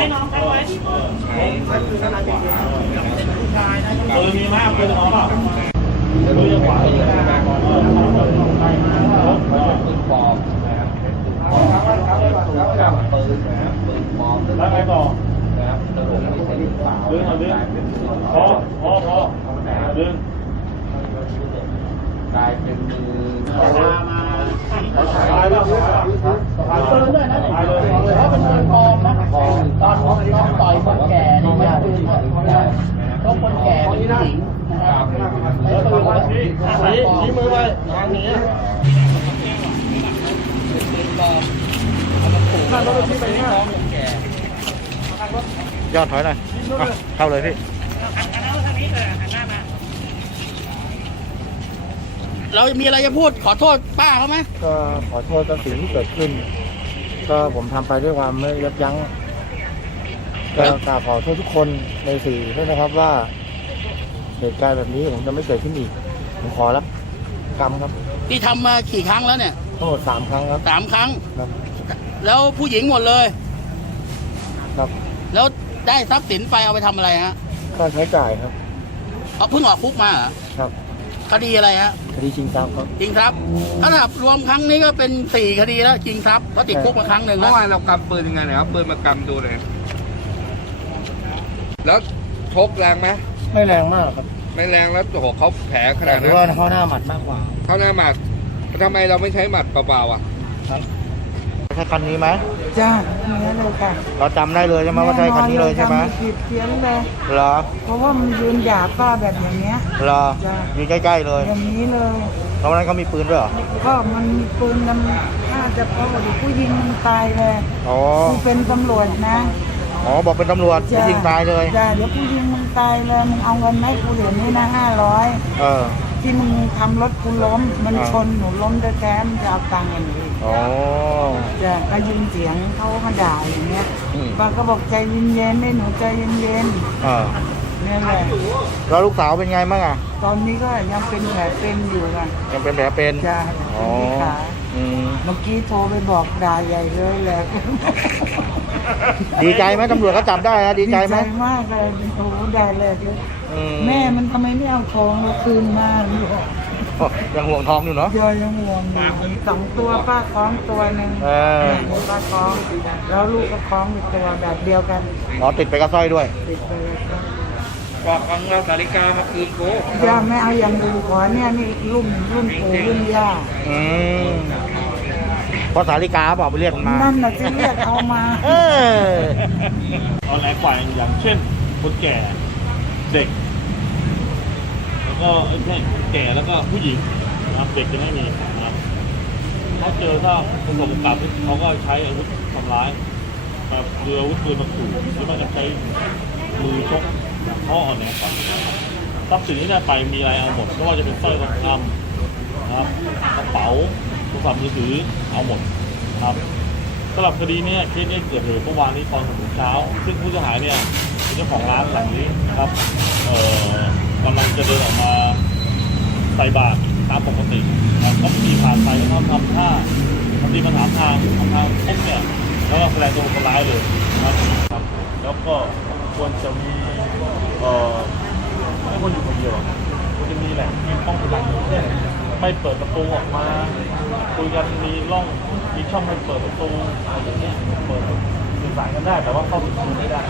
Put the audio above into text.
ว้ค้างไว้น้องค้างไว้ใช้มือข้างขวาปืนมีมากปืนน้องเปล่ามือขวาอยู่ข้างหน้าก่อนปืนปลอมนะครับปืนปลอบปืนะครับปืนปลอมแล้วไงต่อนะครับกระโหลกไม่ใช่หรือเปล่าดึงเอาดึงกลายเดือพอพอพอดึงกลายเป็นมือตายแล้วตายแล้วปืนด้วยนะตายเลย เพราะเป็นปืนปลอมนะ ตอนน้องต่อยคนแก่นี่ไม่ปืนก็คนแก่เป็นผู้หญิงนะครับแล้วปืนมาชี้ชี้ชี้มือไปทางนี้นั่นรถไปชี้ไปเนี่ยยอดถอยหน่อยอะเข้าเลยพี่เรามีอะไรจะพูดขอโทษป้าเขาไหมก็ขอโทษกับสิ่งที่เกิดขึ้น ก็ผมทำไปด้วยความไม่ยับยั้ง ก็กราบขอโทษทุกคนในสื่อด้วยนะครับว่าเหตุการณ์แบบนี้ผมจะไม่เกิดขึ้นอีกผมขอรับกรรมครับที่ทำมากี่ครั้งแล้วเนี่ยทั้งหมดสามครั้งครับ สามครั้ง ครับแล้วผู้หญิงหมดเลย ครับแล้วได้ทรัพย์สินไปเอาไปทำอะไรฮะค่าใช้จ่ายครับ เอาเพิ่งออกคุกมาเหรอครับคดีอะไรฮะคดีชิงทรัพย์ครับ จริงครับ ถ้าแบบรวมครั้งนี้ก็เป็นสี่คดีแล้วจริงครับเพราะติดคุกมาครั้งหนึ่งเมื่แล้อววานเรากำปืนยังไงนะครับปืนมากำดูเลย แล้วชกแรงไหมไม่แรงมากครับไม่แรงแล้วโอ้โหเขาแผลขแต่นาดถืนั้อนว่าเขาหน้าหมัดมากกว่าเข้าหน้าหมัดทำไมเราไม่ใช้หมัดเบาๆอะใช่คันนี้ไหมจ้าเนี้ยเลยค่ะเราจำได้เลยใช่ไหมว่าใช่คันนี้เลยใช่ไหมแน่นอนเลยค่ะผิดเพี้ยนเลยเหรอเพราะว่ามันยืนหยาบป้าแบบอย่างเงี้ย เหรอจ้ะ อยู่ใกล้ๆเลยอย่างนี้เลย แล้ววันนั้นเขามีปืนด้วยเหรอก็มันมีปืนมันน่าจะเพราะว่าเดี๋ยวผู้ยิงมันตายเลยอ๋อ กูเป็นตำรวจนะ อ๋อบอกเป็นตำรวจจะยิงตายเลยจ้าเดี๋ยวผู้ยิงมันตายเลยมึงเอาเงินไหมาให้กูเหรียญนี้นะห้าร้อยเออ ที่มึงทำรถกูล้มมันอ่าชนหนูล้มแท้ๆมันจะเอาตังค์อย่างนี้อ๋อ จ้าก็ยินเสียงเขามาด่าอย่างเงี้ยอืม ป้าก็บอกใจเย็นๆให้หนูใจเย็นเออๆนี่แหละแล้วลูกสาวเป็นไงบ้างอะตอนนี้ก็ยังเป็นแผลเป็นอยู่ค่ะยังเป็นแผลเป็นจ้าอ๋อเป็นที่ขา อืม เมื่อกี้โทรไปบอกด่าใหญ่เลยแหละ ดีใจไหมตำรวจก็จับได้นะดีใจไหมดีมากเลยโอ้โหด่าเลยเดี๋ยวอืแม่มันทำไมไม่เอาทองมาคืนมาอยู่ยังห่วงทองอยู่เนาะ ยอยยังห่วงอยู่สองตัวป้าคล้องตัวหนึ่งเออเนี่ยป้าคล้อง แล้วลูกก็คล้องอีกตัวแบบเดียวกันอ๋อติดไปกับสร้อยด้วย ติดไปเลยก็บอกครั้งเรานาฬิกามาคืนกูย่าไม่เอาอย่างอื่นขอเนี่ยนี่รุ่นรุ่นปู่รุ่นย่าอืม เพราะสาริกาบอกไปเรียกมันมา นั่นน่ะที่เรียกเอามาเออตอนแรกฝ่ายอย่างเช่นคนแก่เด็ก แล้วก็เอ้ยไม่ใช่คนแก่แล้วก็ผู้หญิงนะครับเด็กจะไม่มีนะครับเขาเจอถ้าประสบกับเขาก็ใช้อาวุธทำร้ายแบบเรืออาวุธปืนมาขู่หรือไม่ก็ใช้มือชกแบบข้ออ่อนแอก่อนทรัพย์สินที่ได้ไปมีอะไรเอาหมดไม่ว่าจะเป็นสร้อยทองคำนะครับกระเป๋าโทรศัพท์มือถือเอาหมดครับสำหรับคดีเนี้เคสนี้เกิดเหตุเมื่อวานนี้ตอนหกโมงเช้า ซึ่งผู้เสียหายเนี่ยเป็นเจ้าของร้านหลังนี้นะครับเอ่อกำลังจะเดินออกมาใส่บาตรตามปกติครับก็ขี่ผ่านไปแล้วก็ทำท่าทำทีมาถามทางของทางปุ๊บเนี่ยแล้วก็แสดงตัวเป็นคนร้ายเลยนะครับครับแล้วก็ควรจะมีเอ่อไม่ควรอยู่คนเดียวควรจะมีแหล่งที่ป้องกันเช่นไม่เปิดประตูออกมา คุยกันมีร่องมีช่องให้เปิดประตูอะไรอย่างเงี้ยเปิดสื่อสารกันได้แต่ว่าเข้าถึงคนไม่ได้